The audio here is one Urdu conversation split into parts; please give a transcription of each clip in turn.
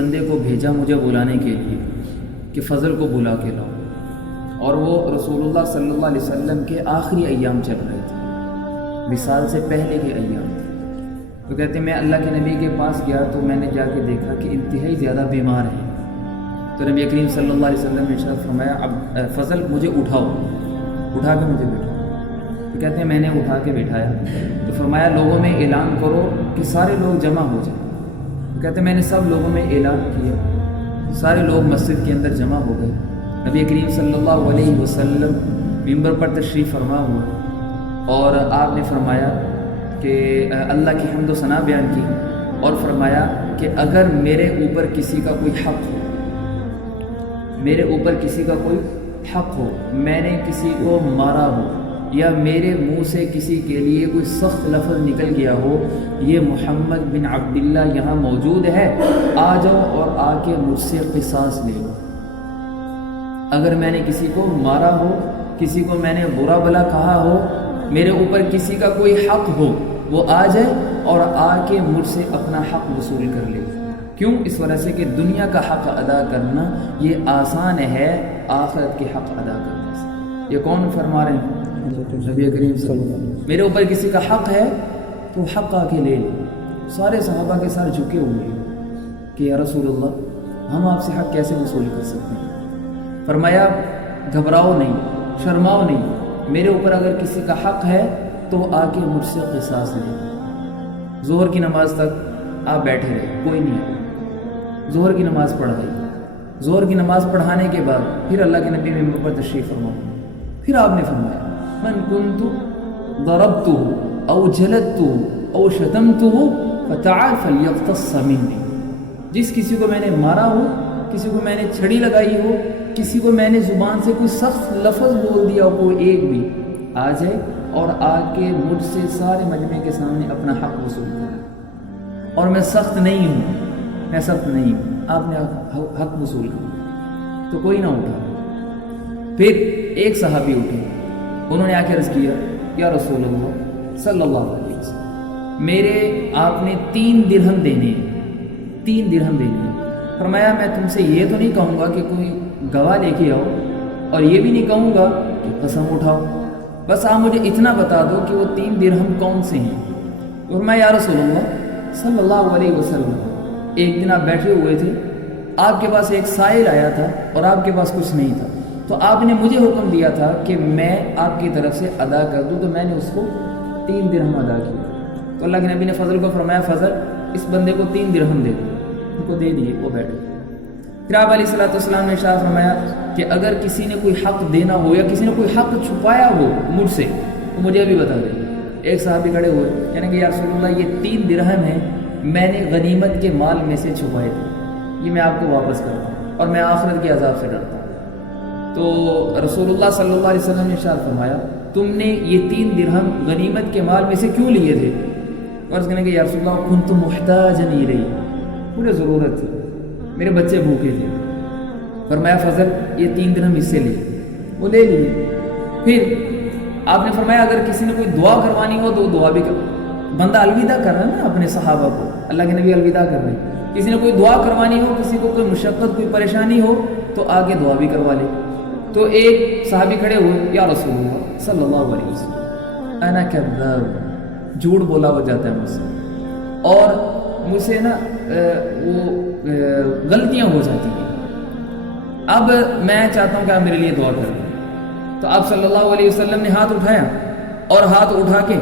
بندے کو بھیجا مجھے بلانے کے لیے کہ فضل کو بلا کے لاؤ، اور وہ رسول اللہ صلی اللہ علیہ وسلم کے آخری ایام چل رہے تھے، وصال سے پہلے کے ایام تھے۔ تو کہتے ہیں میں اللہ کے نبی کے پاس گیا تو میں نے جا کے دیکھا کہ انتہائی زیادہ بیمار ہیں۔ تو نبی کریم صلی اللہ علیہ وسلم نے ارشاد فرمایا اب فضل مجھے اٹھاؤ، اٹھا کے مجھے بٹھاؤ۔ تو کہتے ہیں میں نے اٹھا کے بٹھایا تو فرمایا لوگوں میں اعلان کرو کہ سارے لوگ جمع ہو جائیں۔ تو کہتے ہیں میں نے سب لوگوں میں اعلان کیا، سارے لوگ مسجد کے اندر جمع ہو گئے۔ نبی کریم صلی اللہ علیہ وسلم ممبر پر تشریف فرما ہوئے اور آپ نے فرمایا کہ اللہ کی حمد و ثنا بیان کی اور فرمایا کہ اگر میرے اوپر کسی کا کوئی حق ہو، میرے اوپر کسی کا کوئی حق ہو، میں نے کسی کو مارا ہو یا میرے منہ سے کسی کے لیے کوئی سخت لفظ نکل گیا ہو، یہ محمد بن عبداللہ یہاں موجود ہے، آ جاؤ اور آ کے مجھ سے قصاص لے لو۔ اگر میں نے کسی کو مارا ہو، کسی کو میں نے برا بلا کہا ہو، میرے اوپر کسی کا کوئی حق ہو، وہ آ جائے اور آ کے مجھ سے اپنا حق وصول کر لے۔ کیوں؟ اس وجہ سے کہ دنیا کا حق ادا کرنا یہ آسان ہے آخرت کے حق ادا کرنے سے۔ یہ کون فرما رہے ہیں؟ نبی کریم صلی اللہ علیہ وسلم۔ میرے اوپر کسی کا حق ہے تو حق آ کے لے لے۔ سارے صحابہ کے ساتھ جھکے ہوئے کہ یا رسول اللہ ہم آپ سے حق کیسے وصول کر سکتے ہیں؟ فرمایا گھبراؤ نہیں، شرماؤ نہیں، میرے اوپر اگر کسی کا حق ہے تو آ کے مجھ سے قصاص لے۔ ظہر کی نماز تک آپ بیٹھے رہے، کوئی نہیں آیا۔ ظہر کی نماز پڑھائی، ظہر کی نماز پڑھانے کے بعد پھر اللہ کے نبی ممبر پر تشریف فرما، پھر آپ نے فرمایا من کنت ضربته او جلدته او شتمته فتعال فلیقتص منی۔ جس کسی کو میں نے مارا ہو، کسی کو میں نے چھڑی لگائی ہو، کسی کو میں نے زبان سے کوئی سخت لفظ بول دیا ہو، کوئی ایک بھی آ جائے اور آ کے مجھ سے سارے مجمع کے سامنے اپنا حق وصول کرے۔ اور میں سخت نہیں ہوں، میں سخت نہیں ہوں، آپ نے حق وصول کیا۔ تو کوئی نہ اٹھا۔ پھر ایک صحابی اٹھے، انہوں نے آ کے عرض کیا یا رسول اللہ صلی اللہ علیہ وسلم میرے آپ نے 3 درہم دینے ہیں، 3 درہم دینے ہیں۔ فرمایا میں تم سے یہ تو نہیں کہوں گا کہ کوئی گواہ لے کے آؤ، اور یہ بھی نہیں کہوں گا کہ قسم اٹھاؤ، بس آپ مجھے اتنا بتا دو کہ وہ 3 درہم کون سے ہیں۔ فرمایا یا رسول اللہ صلی اللہ علیہ وسلم ایک دن آپ بیٹھے ہوئے تھے، آپ کے پاس ایک سائل آیا تھا اور آپ کے پاس کچھ نہیں تھا، تو آپ نے مجھے حکم دیا تھا کہ میں آپ کی طرف سے ادا کر دوں، تو میں نے اس کو 3 درہم ادا کیا۔ تو اللہ کے نبی نے فضل کو فرمایا فضل اس بندے کو 3 درہم دے دو، ان کو دے دیے، وہ بیٹھے۔ پھر آپ علیہ الصلوۃ والسلام نے ارشاد فرمایا کہ اگر کسی نے کوئی حق دینا ہو یا کسی نے کوئی حق چھپایا ہو مجھ سے تو مجھے بھی بتا دے۔ ایک صحابی کھڑے ہوئے یعنی کہ یا رسول اللہ یہ 3 درہم ہیں، میں نے غنیمت کے مال میں سے چھپائے تھے، یہ میں آپ کو واپس کرتا ہوں اور میں آخرت کے عذاب سے ڈرتا ہوں۔ تو رسول اللہ صلی اللہ علیہ وسلم نے ارشاد فرمایا تم نے یہ 3 درہم غنیمت کے مال میں سے کیوں لیے تھے؟ عرض کرنے کہ یا رسول اللہ کنت محتاجا الیہ، مجھے ضرورت تھی، میرے بچے بھوکے تھے۔ فرمایا فضل یہ 3 درہم اس سے لے، وہ لے لیے۔ پھر آپ نے فرمایا اگر کسی نے کوئی دعا کروانی ہو تو وہ دعا بھی کر، بندہ الوداع کر رہا ہے نا اپنے صحابہ کو، اللہ کے نبی الوداع کر رہے ہیں، کسی نے کوئی دعا کروانی ہو، کسی کو کوئی مشقت کوئی پریشانی ہو تو آگے دعا بھی کروا لے۔ تو ایک صحابی کھڑے ہوئے یا رسول اللہ صلی اللہ علیہ وسلم انا کذاب، جھوٹ بولا ہو جاتا ہے مجھ سے، اور مجھ سے نا وہ غلطیاں ہو جاتی ہیں، اب میں چاہتا ہوں کہ آپ میرے لیے دعا کریں۔ تو آپ صلی اللہ علیہ وسلم نے ہاتھ اٹھایا اور ہاتھ اٹھا کے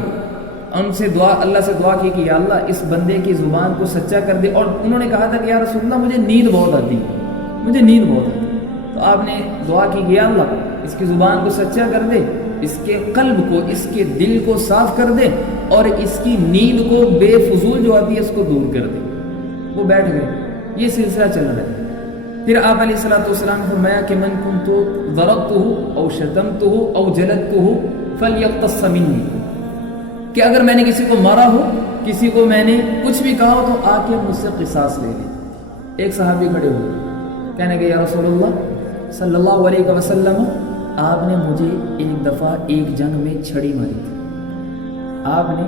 ان سے دعا، اللہ سے دعا کی کہ یا اللہ اس بندے کی زبان کو سچا کر دے۔ اور انہوں نے کہا تھا کہ یا رسول اللہ مجھے نیند بہت آتی ہے، مجھے نیند بہت آتی ہے۔ تو آپ نے دعا کی کہ یا اللہ اس کی زبان کو سچا کر دے، اس کے قلب کو، اس کے دل کو صاف کر دے، اور اس کی نیند کو بے فضول جو آتی ہے اس کو دور کر دے۔ وہ بیٹھ گئے، یہ سلسلہ چل رہا ہے۔ پھر آپ علیہ الصلوۃ والسلام نے فرمایا کہ من کنت ضربته او شتمته او جلدته فلیقتص منی، کہ اگر میں نے کسی کو مارا ہو، کسی کو میں نے کچھ بھی کہا ہو تو آ کے مجھ سے قصاص لے لے۔ ایک صحابی کھڑے ہوئے کہنے کہ یا رسول اللہ صلی اللہ علیہ وسلم آپ نے مجھے ایک دفعہ ایک جنگ میں چھڑی ماری تھی، آپ نے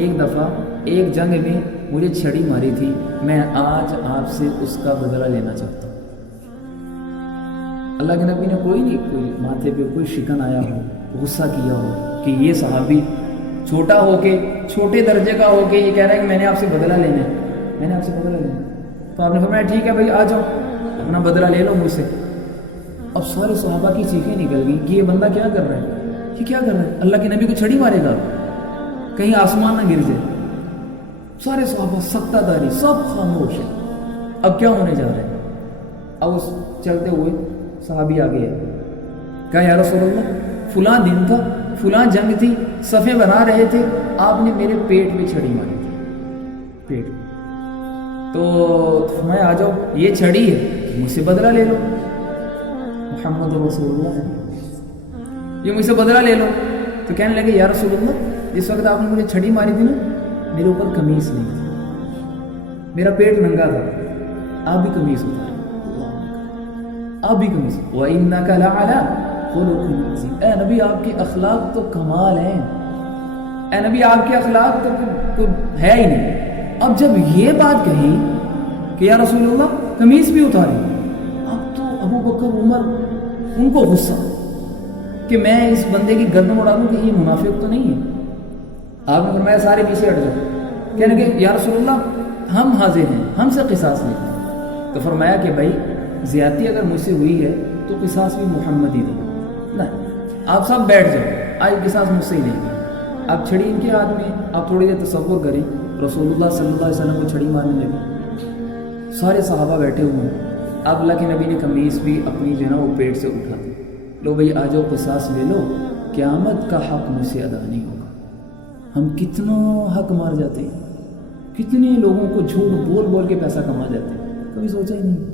ایک دفعہ ایک جنگ میں مجھے چھڑی ماری تھی، میں آج آپ سے اس کا بدلہ لینا چاہتا ہوں۔ اللہ کے نبی نے کوئی ماتھے پہ کوئی شکن آیا ہو، غصہ کیا ہو کہ یہ صحابی چھوٹا ہو کے، چھوٹے درجے کا ہو کے یہ کہہ رہا ہے کہ میں نے آپ سے بدلہ لینا ہے، میں نے آپ سے بدلہ لینا ہے، تو آپ نے فرمایا ٹھیک ہے بھائی آ جاؤ اپنا بدلہ لے لو مجھ سے۔ اب سارے صحابہ کی چیخیں نکل گئی کہ یہ بندہ کیا کر رہا ہے، یہ کیا کر رہا ہے، اللہ کے نبی کو چھڑی مارے گا، کہیں آسمان نہ گر جائے۔ سارے صحابہ سکتہ داری، سب خاموش ہے۔ اب کیا ہونے جا رہا ہے؟ اب اس چلتے ہوئے صحابی آگے ہے، کہا یا رسول اللہ فلاں دن تھا، فلاں جنگ تھی، صفیں بنا رہے تھے، آپ نے میرے پیٹ میں چھڑی ماری تھی، پیٹ۔ تو فرمایا آ جاؤ، یہ چھڑی ہے، مجھ سے بدلہ لے لو، محمد رسول اللہ، یہ مجھ سے بدلہ لے لو۔ تو کہنے لگے یا رسول اللہ جس وقت آپ نے مجھے چھڑی ماری تھی نا، میرے اوپر قمیص نہیں تھی، میرا پیٹ ننگا تھا، آپ بھی قمیص اتارے، آپ بھی قمیص۔ وَإِنَّكَ لَعَلَىٰ خُلُقٍ عَظِيمٍ، اے نبی آپ کے اخلاق تو کمال ہیں، اے نبی آپ کے اخلاق تو کوئی ہے ہی نہیں۔ اب جب یہ بات کہی کہ یا رسول اللہ قمیص بھی اتاری، اب تو ابو بکر عمر ان کو غصہ کہ میں اس بندے کی گردن اڑا دوں کہ یہ منافق تو نہیں ہے۔ آپ نے فرمایا سارے پیچھے ہٹ جاؤ، کہنے لگے یا رسول اللہ ہم حاضر ہیں، ہم سے قصاص لیں۔ تو فرمایا کہ بھائی زیادتی اگر مجھ سے ہوئی ہے تو قصاص بھی محمد ہی دے، نہیں آپ سب بیٹھ جاؤ، آج قصاص مجھ سے ہی نہیں گی۔ اب چھڑی ان کے ہاتھ میں، آپ تھوڑی دیر تصور کریں، رسول اللہ صلی اللہ علیہ وسلم کو چھڑی مارنے لگی، سارے صحابہ بیٹھے ہوئے ہیں۔ اب اللہ کے نبی نے قمیص بھی اپنی جو ہے نا وہ پیٹ سے اٹھا دی، لو بھائی آ جاؤ قصاص لے لو، قیامت کا حق مجھ سے ادا نہیں ہوگا۔ ہم کتنا حق مار جاتے ہیں، کتنے لوگوں کو جھوٹ بول بول کے پیسہ کما جاتے ہیں، کبھی سوچا ہی نہیں۔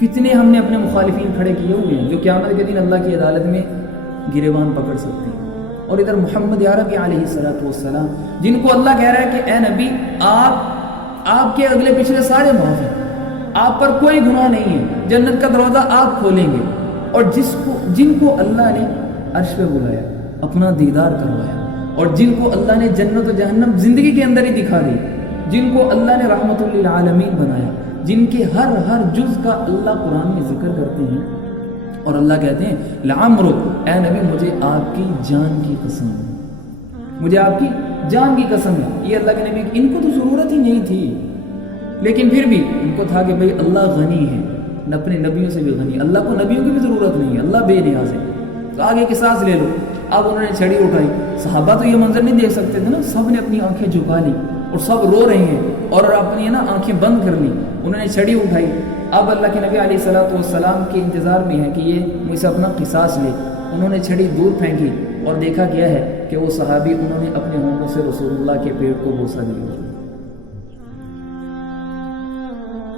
کتنے ہم نے اپنے مخالفین کھڑے کیے ہوئے ہیں جو قیامت کے دن اللہ کی عدالت میں گریبان پکڑ سکتے ہیں۔ اور ادھر محمد عربی علیہ الصلوۃ والسلام جن کو اللہ کہہ رہا ہے کہ اے نبی آپ کے اگلے پچھلے سارے معاف ہیں، آپ پر کوئی گناہ نہیں ہے، جنت کا دروازہ آپ کھولیں گے، اور جن کو اللہ نے عرش پہ بلایا، اپنا دیدار کروایا، اور جن کو اللہ نے جنت و جہنم زندگی کے اندر ہی دکھا دی، جن کو اللہ نے رحمت للعالمین بنایا، جن کے ہر جز کا اللہ قرآن میں ذکر کرتے ہیں، اور اللہ کہتے ہیں لعمرک اے نبی مجھے آپ کی جان کی قسم ہے، مجھے آپ کی جان کی قسم ہے۔ یہ اللہ کے نبی، ان کو تو ضرورت ہی نہیں تھی، لیکن پھر بھی ان کو تھا کہ بھئی اللہ غنی ہے، اپنے نبیوں سے بھی غنی، اللہ کو نبیوں کی بھی ضرورت نہیں ہے، اللہ بے نیاز ہے، تو آگے قصاص لے لو۔ اب انہوں نے چھڑی اٹھائی، صحابہ تو یہ منظر نہیں دیکھ سکتے تھے نا، سب نے اپنی آنکھیں جھکا لی اور سب رو رہے ہیں اور اپنی نا آنکھیں بند کر لی، انہوں نے چھڑی اٹھائی۔ اب اللہ کے نبی علیہ الصلوۃ والسلام کے انتظار میں ہے کہ یہ مجھ سے اپنا قصاص لے، انہوں نے چھڑی دور پھینکی اور دیکھا گیا ہے کہ وہ صحابی انہوں نے اپنے ہونٹوں سے رسول اللہ کے پیٹ کو بوسہ دیا۔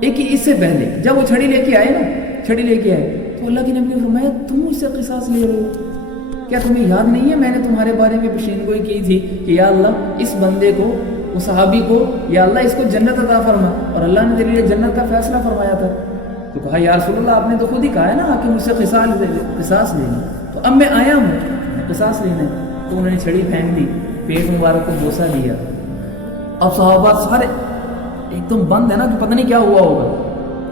ایک اس سے پہلے جب وہ چھڑی لے کے آئے نا، چھڑی لے کے آئے تو اللہ کے نبی نے فرمایا تم مجھ سے قصاص لے رہے ہو، کیا تمہیں یاد نہیں ہے میں نے تمہارے بارے میں پیشین گوئی کی تھی کہ یا اللہ اس بندے کو، اس صحابی کو، یا اللہ اس کو جنت عطا فرما، اور اللہ نے تیرے لیے جنت کا فیصلہ فرمایا تھا۔ تو کہا یا رسول اللہ آپ نے تو خود ہی کہا ہے نا کہ مجھ سے قصاص لینا، تو اب میں آیا ہوں قصاص لینا۔ تو انہوں نے چھڑی پھینک دی، پیٹ مبارک کو بوسہ دیا۔ اب صحابہ سارے ایک دم بند ہے نا کہ پتہ نہیں کیا ہوا ہوگا۔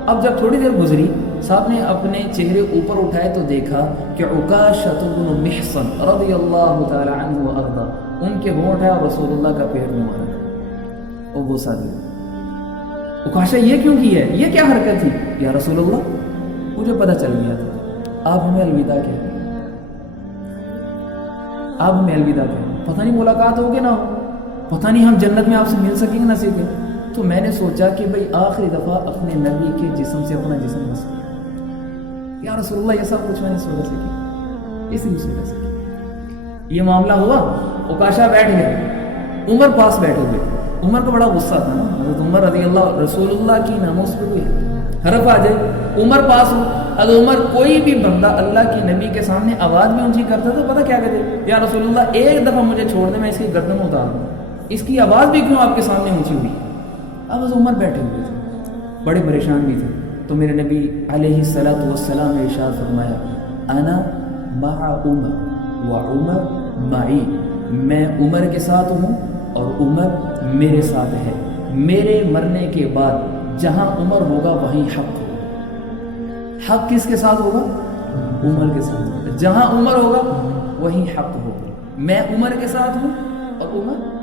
اب جب تھوڑی دیر گزری، صاحب نے اپنے چہرے اوپر اٹھائے تو دیکھا کہ عکاشہ بن محصن رضی اللہ تعالی عنہ وارضا، ان کے ہونٹ ہے اور رسول اللہ کا پیٹ مبارک ہے، اور بوسہ دیا۔ عکاشہ یہ کیوں کی ہے، یہ کیا حرکت تھی؟ یا رسول اللہ مجھے پتہ چل گیا تھا، آپ ہمیں الوداع کہیں، آپ ہمیں الوداع کہیں، پتہ نہیں ملاقات ہوگی نہ ہو، پتہ نہیں ہم جنت میں آپ سے مل سکیں گے نہ سکیں۔ تو میں نے سوچا کہ بھئی آخری دفعہ اپنے نبی کے جسم سے اپنا جسم بس یا رسول اللہ، یہ سب کچھ میں نے سوچا سکی، اسی مجھ سے کر سکی۔ یہ معاملہ ہوا، عکاشہ بیٹھ گئے، عمر پاس بیٹھے ہوئے تھے، عمر کو بڑا غصہ تھا نا، حضرت عمر رضی اللہ، رسول اللہ کی ناموس پہ کوئی حرف آ جائے، عمر پاس ہو، اگر عمر کوئی بھی بندہ اللہ کی نبی کے سامنے آواز بھی اونچی کرتا تو پتہ کیا کہتے، یا رسول اللہ ایک دفعہ مجھے چھوڑ دیں، میں اس کی گردن اتار دوں، اس کی آواز بھی کیوں آپ کے سامنے اونچی ہوئی۔ اب حضرت عمر بیٹھے ہوئے تھے، بڑے پریشان بھی تھے، تو میرے نبی علیہ الصلوۃ والسلام نے ارشاد فرمایا انا مع عمر وعمر معی، میں عمر کے ساتھ ہوں اور عمر میرے ساتھ ہے، میرے مرنے کے بعد جہاں عمر ہوگا وہیں حق ہوگا۔ حق کس کے ساتھ ہوگا؟ عمر کے ساتھ ہوگا۔ جہاں عمر ہوگا وہیں حق ہوگا۔ میں عمر کے ساتھ ہوں اور عمر